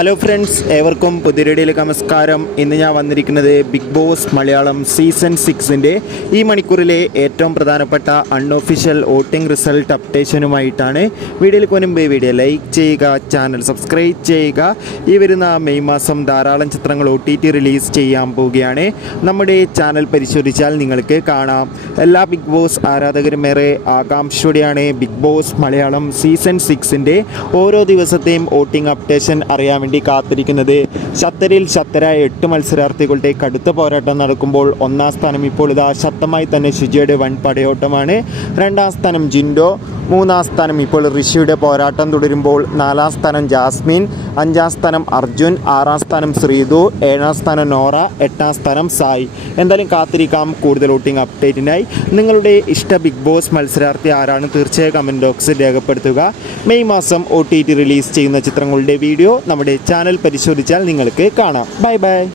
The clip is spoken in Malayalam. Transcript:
ഹലോ ഫ്രണ്ട്സ്, ഏവർക്കും പുതിയ വീഡിയോയിലേക്ക് നമസ്കാരം. ഇന്ന് ഞാൻ വന്നിരിക്കുന്നത് ബിഗ് ബോസ് മലയാളം സീസൺ 6-ൻ്റെ ഈ മണിക്കൂറിലെ ഏറ്റവും പ്രധാനപ്പെട്ട അൺഒഫീഷ്യൽ വോട്ടിംഗ് റിസൾട്ട് അപ്ഡേഷനുമായിട്ടാണ്. വീഡിയോയിലേക്ക് മുൻപ് വീഡിയോ ലൈക്ക് ചെയ്യുക, ചാനൽ സബ്സ്ക്രൈബ് ചെയ്യുക. ഈ വരുന്ന മെയ് മാസം ധാരാളം ചിത്രങ്ങൾ OTT റിലീസ് ചെയ്യാൻ പോവുകയാണ്. നമ്മുടെ ചാനൽ പരിശോധിച്ചാൽ നിങ്ങൾക്ക് കാണാം. എല്ലാ ബിഗ് ബോസ് ആരാധകരും ഏറെ ആകാംക്ഷയോടെയാണ് ബിഗ് ബോസ് മലയാളം സീസൺ 6-ൻ്റെ ഓരോ ദിവസത്തെയും വോട്ടിംഗ് അപ്ഡേഷൻ അറിയാൻ വേണ്ടി കാത്തിരിക്കുന്നത്. ഷത്തറിൽ ശക്തരായ 8 മത്സരാർത്ഥികളുടെ കടുത്ത പോരാട്ടം നടക്കുമ്പോൾ ഒന്നാം സ്ഥാനം ഇപ്പോൾ ഇതാ ശക്തമായി തന്നെ ശുചിയുടെ വൻ പടയോട്ടമാണ്. 2ാം സ്ഥാനം ജിൻഡോ, 3ാം സ്ഥാനം ഇപ്പോൾ ഋഷിയുടെ പോരാട്ടം തുടരുമ്പോൾ 4ാം സ്ഥാനം ജാസ്മിൻ, 5ാം സ്ഥാനം അർജുൻ, 6ാം സ്ഥാനം ശ്രീതു, 7ാം സ്ഥാനം നോറ, 8ാം സ്ഥാനം സായി. എന്തായാലും കാത്തിരിക്കാം കൂടുതൽ വോട്ടിംഗ് അപ്ഡേറ്റിനായി. നിങ്ങളുടെ ഇഷ്ട ബിഗ് ബോസ് മത്സരാർത്ഥി ആരാണ്? തീർച്ചയായും കമൻറ്റ് ബോക്സിൽ രേഖപ്പെടുത്തുക. മെയ് മാസം OTT റിലീസ് ചെയ്യുന്ന ചിത്രങ്ങളുടെ വീഡിയോ നമ്മുടെ ചാനൽ പരിശോധിച്ചാൽ നിങ്ങൾക്ക് കാണാം. Bye bye.